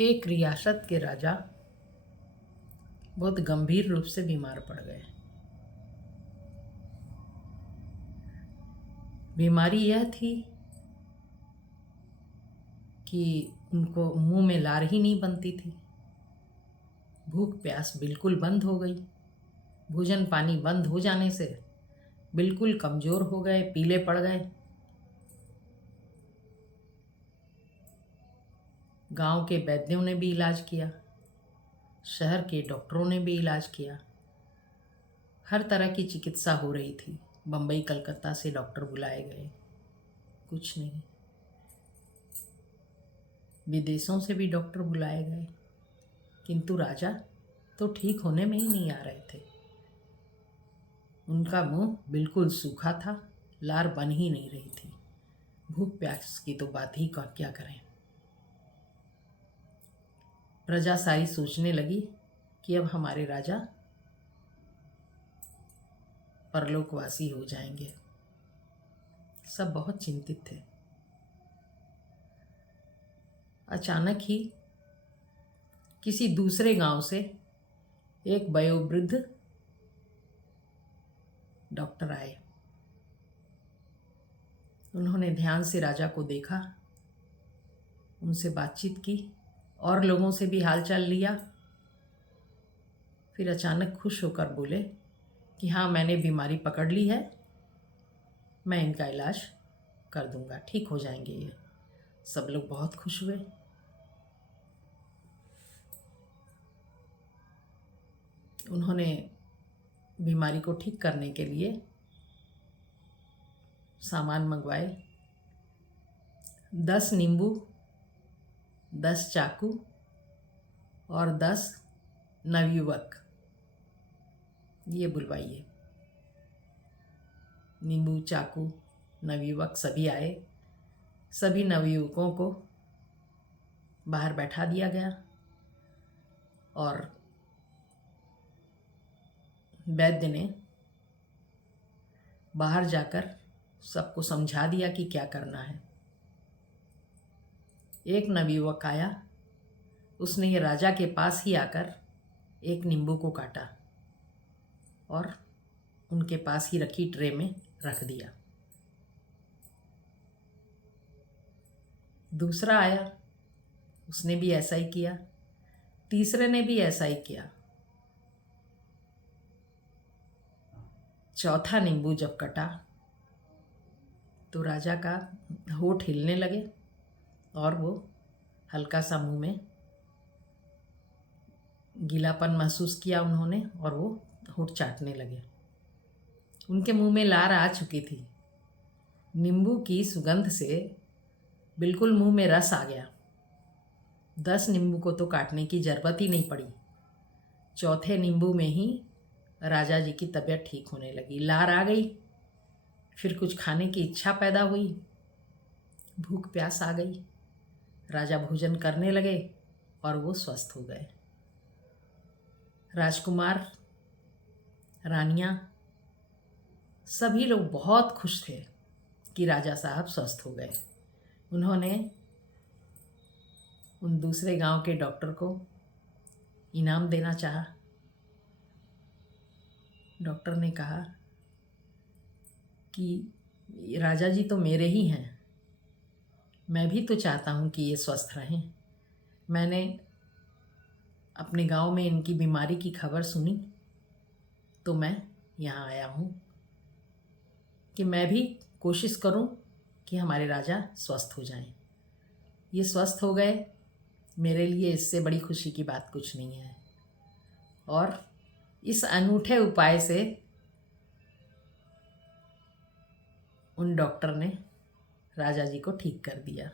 एक रियासत के राजा बहुत गंभीर रूप से बीमार पड़ गए। बीमारी यह थी कि उनको मुंह में लार ही नहीं बनती थी। भूख प्यास बिल्कुल बंद हो गई। भोजन पानी बंद हो जाने से बिल्कुल कमज़ोर हो गए, पीले पड़ गए। गांव के वैद्यों ने भी इलाज किया, शहर के डॉक्टरों ने भी इलाज किया। हर तरह की चिकित्सा हो रही थी। बम्बई कलकत्ता से डॉक्टर बुलाए गए, कुछ नहीं। विदेशों से भी डॉक्टर बुलाए गए, किंतु राजा तो ठीक होने में ही नहीं आ रहे थे। उनका मुंह बिल्कुल सूखा था, लार बन ही नहीं रही थी। भूख प्यास की तो बात ही क्या करें। प्रजा सारी सोचने लगी कि अब हमारे राजा परलोकवासी हो जाएंगे। सब बहुत चिंतित थे। अचानक ही किसी दूसरे गांव से एक वयोवृद्ध डॉक्टर आए। उन्होंने ध्यान से राजा को देखा, उनसे बातचीत की और लोगों से भी हालचाल लिया। फिर अचानक खुश होकर बोले कि हाँ, मैंने बीमारी पकड़ ली है, मैं इनका इलाज कर दूंगा, ठीक हो जाएंगे ये। सब लोग बहुत खुश हुए। उन्होंने बीमारी को ठीक करने के लिए सामान मंगवाए। 10 नींबू, 10 चाकू और 10 नवयुवक ये बुलवाइए। नींबू, चाकू, नवयुवक सभी आए। सभी नवयुवकों को बाहर बैठा दिया गया और वैद्य ने बाहर जाकर सबको समझा दिया कि क्या करना है। एक नवयुवक आया, उसने ये राजा के पास ही आकर एक नींबू को काटा और उनके पास ही रखी ट्रे में रख दिया। दूसरा आया, उसने भी ऐसा ही किया। तीसरे ने भी ऐसा ही किया। चौथा नींबू जब कटा तो राजा का होठ हिलने लगे और वो हल्का सा मुंह में गीलापन महसूस किया उन्होंने और वो होठ चाटने लगे। उनके मुंह में लार आ चुकी थी। नींबू की सुगंध से बिल्कुल मुंह में रस आ गया। 10 नींबू को तो काटने की ज़रूरत ही नहीं पड़ी। चौथे नींबू में ही राजा जी की तबीयत ठीक होने लगी, लार आ गई। फिर कुछ खाने की इच्छा पैदा हुई, भूख प्यास आ गई। राजा भोजन करने लगे और वो स्वस्थ हो गए। राजकुमार, रानियां, सभी लोग बहुत खुश थे कि राजा साहब स्वस्थ हो गए। उन्होंने उन दूसरे गांव के डॉक्टर को इनाम देना चाहा। डॉक्टर ने कहा कि राजा जी तो मेरे ही हैं, मैं भी तो चाहता हूँ कि ये स्वस्थ रहें। मैंने अपने गांव में इनकी बीमारी की खबर सुनी तो मैं यहाँ आया हूँ कि मैं भी कोशिश करूँ कि हमारे राजा स्वस्थ हो जाएं। ये स्वस्थ हो गए, मेरे लिए इससे बड़ी खुशी की बात कुछ नहीं है। और इस अनूठे उपाय से उन डॉक्टर ने राजा जी को ठीक कर दिया।